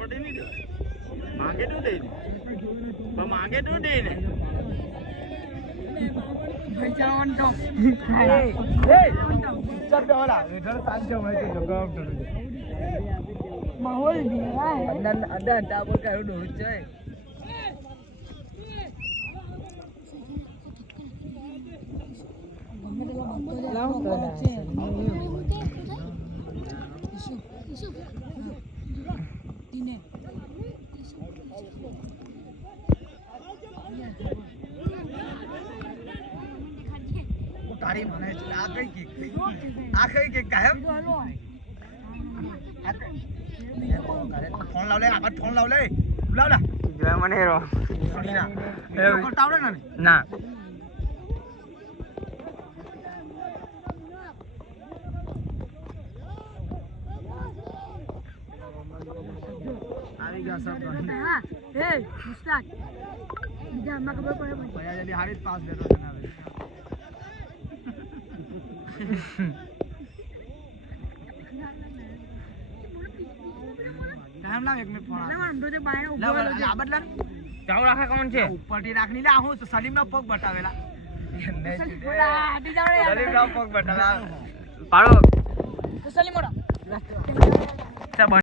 પડી નહીં દે માંગે તો દે ને માંગે તો દે ને ભાઈ ચાવન તો એ ચાલ દે ઓલા વેટર સાંજે હોય તો જવાબ દે માહોલ દીવા હે અડા ટાબો કાયો દો છે લાવ તો તીને તારી મને આ કઈ કે કાયમ ફોન લાવ લે આ ફોન લાવ લે લાવ લા જોય મને રો છોડીના એ કરતાવડે ને ના આવી ગયા સર હા એ મુસ્તાક બીજા માં ખબર પડે ભયા જલ્દી હારી પાસ દેતો છે ના ટાઈમ ના એક મિનિટ ફોન આવે ના તો બાયનો ઉભો આ બદલા ચાવ રાખા કોણ છે ઉપરથી રાખની લે હું સલીમ નો પગ બતાવેલા સલીમ નો પગ બતાવેલા પાડો સલીમ મોડા